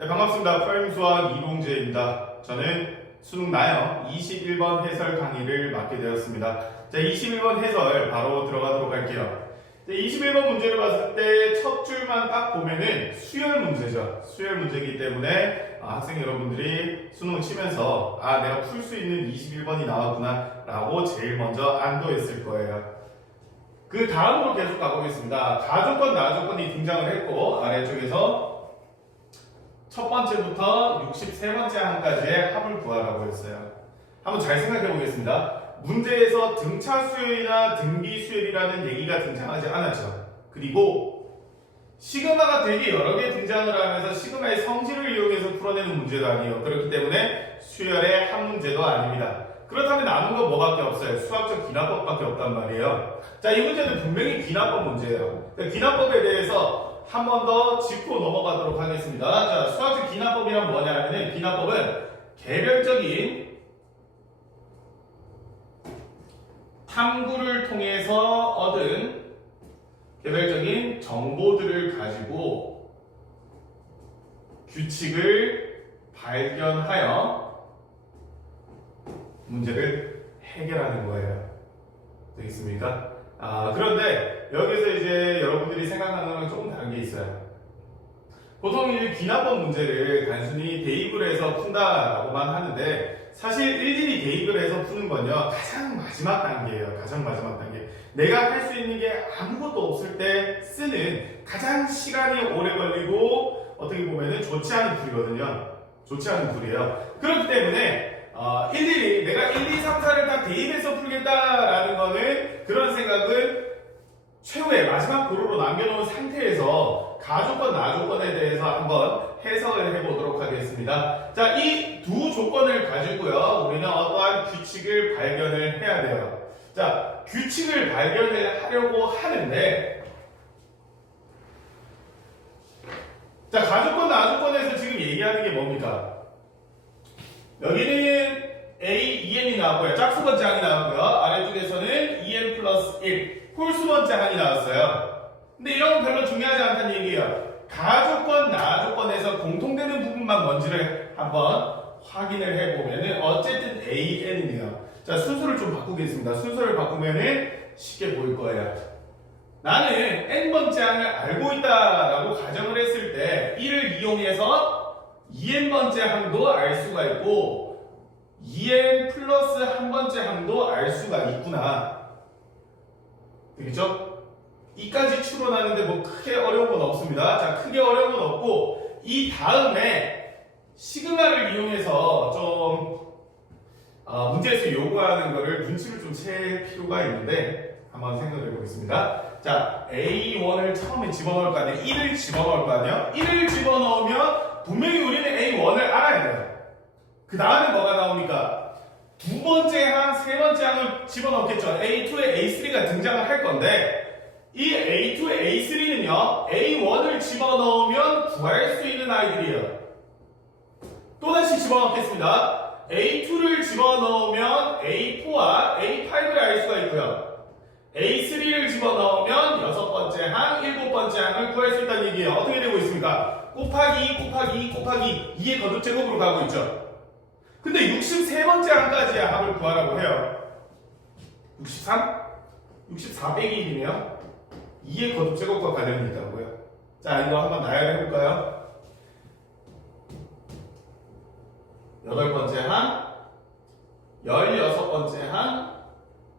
네, 반갑습니다. 프라임 수학 이봉재입니다. 저는 수능 나영 21번 해설 강의를 맡게 되었습니다. 자, 21번 해설 바로 들어가도록 할게요. 네, 21번 문제를 봤을 때 첫 줄만 딱 보면은 수열 문제죠. 수열 문제이기 때문에 아, 학생 여러분들이 수능 치면서 아, 내가 풀 수 있는 21번이 나왔구나 라고 제일 먼저 안도했을 거예요. 그 다음으로 계속 가보겠습니다. 가조건, 나조건이 등장을 했고 아래쪽에서 첫 번째부터 63번째 항까지의 합을 구하라고 했어요. 한번 잘 생각해 보겠습니다. 문제에서 등차 수열이나 등비 수열이라는 얘기가 등장하지 않았죠. 그리고 시그마가 되게 여러 개 등장을 하면서 시그마의 성질을 이용해서 풀어내는 문제도 아니에요. 그렇기 때문에 수열의 한 문제도 아닙니다. 그렇다면 남은 건 뭐밖에 없어요? 수학적 기납법밖에 없단 말이에요. 자, 이 문제는 분명히 기납법 문제예요. 그러니까 기납법에 대해서 한 번 더 짚고 넘어가도록 하겠습니다. 자, 수학적 기납법이란 뭐냐 하면은 기납법은 개별적인 탐구를 통해서 얻은 개별적인 정보들을 가지고 규칙을 발견하여 문제를 해결하는 거예요. 되겠습니까? 아, 그런데 여기서 이제 여러분들이 생각하는 건 조금 다른 게 있어요. 보통 이 기납법 문제를 단순히 대입을 해서 푼다라고만 하는데 사실 일일이 대입을 해서 푸는 건요 가장 마지막 단계예요. 가장 마지막 단계. 내가 할 수 있는 게 아무것도 없을 때 쓰는 가장 시간이 오래 걸리고 어떻게 보면은 좋지 않은 툴이거든요. 좋지 않은 툴이에요. 그렇기 때문에 어, 일일이 내가 1, 2, 3, 4를 다 대입해서 풀겠다라는 거는 그런 생각은 최후의 마지막 고로로 남겨놓은 상태에서 가조건, 나조건에 대해서 한번 해석을 해보도록 하겠습니다. 자, 이 두 조건을 가지고요, 우리는 어떠한 규칙을 발견을 해야 돼요. 자, 규칙을 발견을 하려고 하는데, 자, 가조건, 나조건에서 지금 얘기하는 게 뭡니까? 여기는 A, 2n이 나왔고요. 짝수 번째 항이 나왔고요. 아래쪽에서는 2n 플러스 1, 홀수 번째 항이 나왔어요. 근데 이런 건 별로 중요하지 않다는 얘기예요. 가조건, 나조건에서 공통되는 부분만 뭔지를 한번 확인을 해보면은 어쨌든 A, N이네요. 자, 순서를 좀 바꾸겠습니다. 순서를 바꾸면은 쉽게 보일 거예요. 나는 N번째 항을 알고 있다라고 가정을 했을 때 이를 이용해서 2N번째 항도 알 수가 있고 2n 플러스 한 번째 항도 알 수가 있구나. 되겠죠? 이까지 추론하는데 뭐 크게 어려운 건 없습니다. 자, 크게 어려운 건 없고 이 다음에 시그마를 이용해서 좀 어, 문제에서 요구하는 거를 눈치를 좀 챌 필요가 있는데 한번 생각해 보겠습니다. 자, A1을 처음에 집어넣을 거 아니에요? 1을 집어넣을 거 아니에요? 1을 집어넣으면 분명히 우리는 A1을 알아야 돼요. 그 다음에 뭐가 나옵니까? 두 번째 항, 세 번째 항을 집어넣겠죠. A2에 A3가 등장을 할 건데, 이 A2에 A3는요, A1을 집어넣으면 구할 수 있는 아이들이에요. 또다시 집어넣겠습니다. A2를 집어넣으면 A4와 A5를 알 수가 있고요. A3를 집어넣으면 여섯 번째 항, 일곱 번째 항을 구할 수 있다는 얘기예요. 어떻게 되고 있습니까? 곱하기 2, 곱하기 2, 곱하기 2의 거듭 제곱으로 가고 있죠. 근데 63번째 항까지의 합을 구하라고 해요. 63? 64 빼기 1이네요. 2의 거듭 제곱과 관련이 있다고요. 자, 이거 한번 나열해 볼까요? 여덟 번째 항, 열여섯 번째 항,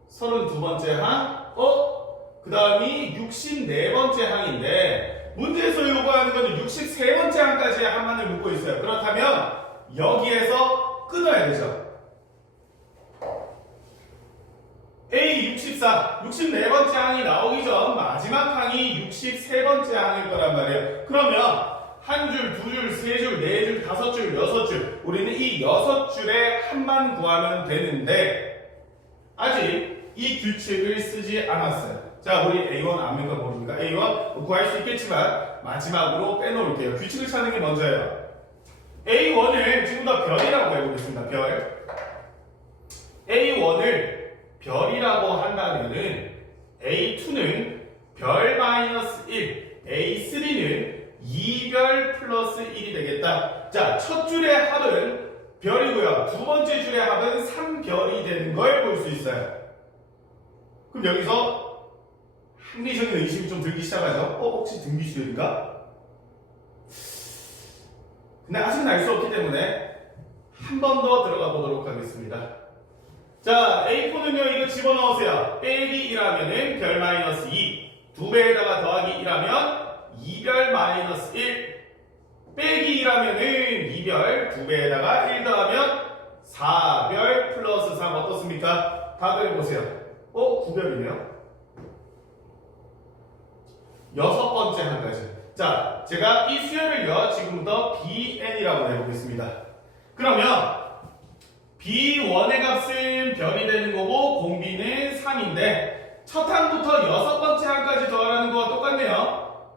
서른 두 번째 항, 어? 그 다음이 64번째 항인데, 문제에서 요구하는 거는 63번째 항까지의 항만을 묻고 있어요. 그렇다면, 여기에서 끊어야 되죠. A64, 64번째 항이 나오기 전 마지막 항이 63번째 항일 거란 말이에요. 그러면 한 줄, 두 줄, 세 줄, 네 줄, 다섯 줄, 여섯 줄. 우리는 이 여섯 줄에 한만 구하면 되는데 아직 이 규칙을 쓰지 않았어요. 자, 우리 A1 아는가 모릅니까? A1 구할 수 있겠지만 마지막으로 빼놓을게요. 규칙을 찾는 게 먼저예요. A1을 지금 더 별이라고 해보겠습니다. 별. A1을 별이라고 한다면은 A2는 별 마이너스 1, A3는 2별 플러스 1이 되겠다. 자, 첫 줄의 합은 별이고요. 두 번째 줄의 합은 3별이 되는 걸 볼 수 있어요. 그럼 여기서 합리적인 의심이 좀 들기 시작하죠. 어, 혹시 등비수열인가? 근데 아직은 알 수 없기 때문에 한 번 더 들어가 보도록 하겠습니다. 자, A4는요, 이거 집어넣으세요. 빼기 1하면은 별 마이너스 2. 두 배에다가 더하기 1하면 2별 마이너스 1. 빼기 1하면은 2별, 두 배에다가 1 더하면 4별 플러스 3 어떻습니까? 다들 해보세요. 어, 9별이네요. 여섯 번째 한 가지. 자, 제가 이 수열을요, 지금부터 bn이라고 해보겠습니다. 그러면 b1의 값은 별이 되는 거고 공비는 3인데 첫 항부터 여섯 번째 항까지 더하라는 거와 똑같네요.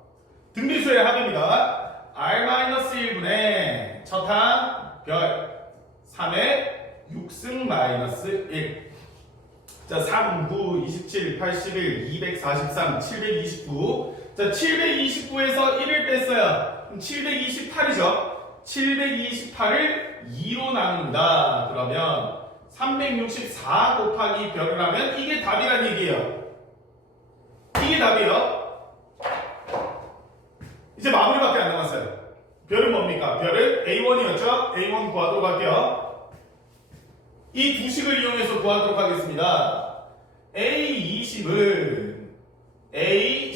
등비수의 합입니다. r-1분의 첫 항, 별 3의 6승 마이너스 1. 자, 3, 9, 27, 81, 243, 729. 자, 729에서 1을 뺐어요. 그럼 728이죠. 728을 2로 나눈다. 그러면 364 곱하기 별을 하면 이게 답이란 얘기예요. 이게 답이에요. 이제 마무리밖에 안 남았어요. 별은 뭡니까? 별은 A1이었죠? A1 구하도록 할게요. 이 두 식을 이용해서 구하도록 하겠습니다. A20은 A10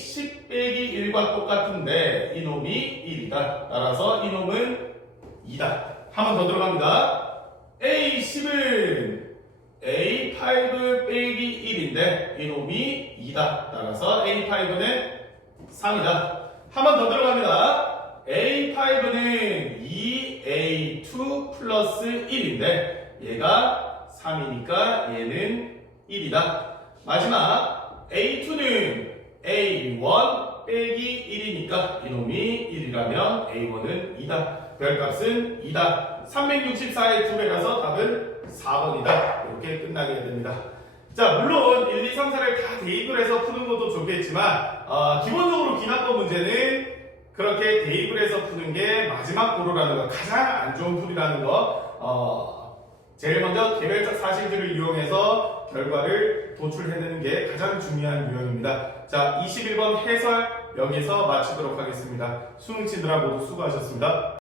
빼기 1과 똑같은데 이놈이 1이다. 따라서 이놈은 2다. 한 번 더 들어갑니다. A10은 A5 빼기 1인데 이놈이 2다. 따라서 A5는 3이다. 한 번 더 들어갑니다. A5는 2A2 플러스 1인데 얘가 3이니까 얘는 1이다. 마지막 A2는 A1 빼기 1이니까 이놈이 1이라면 A1은 2다. 별값은 2다. 364의 2배라서 답은 4번이다. 이렇게 끝나게 됩니다. 자, 물론 1, 2, 3, 4를 다 대입을 해서 푸는 것도 좋겠지만 어, 기본적으로 기납법 문제는 그렇게 대입을 해서 푸는 게 마지막 고로라는 거, 가장 안 좋은 풀이라는 거 어, 제일 먼저 개별적 사실들을 이용해서 결과를 도출해내는 게 가장 중요한 유형입니다. 자, 21번 해설 여기서 마치도록 하겠습니다. 수능 치느라 모두 수고하셨습니다.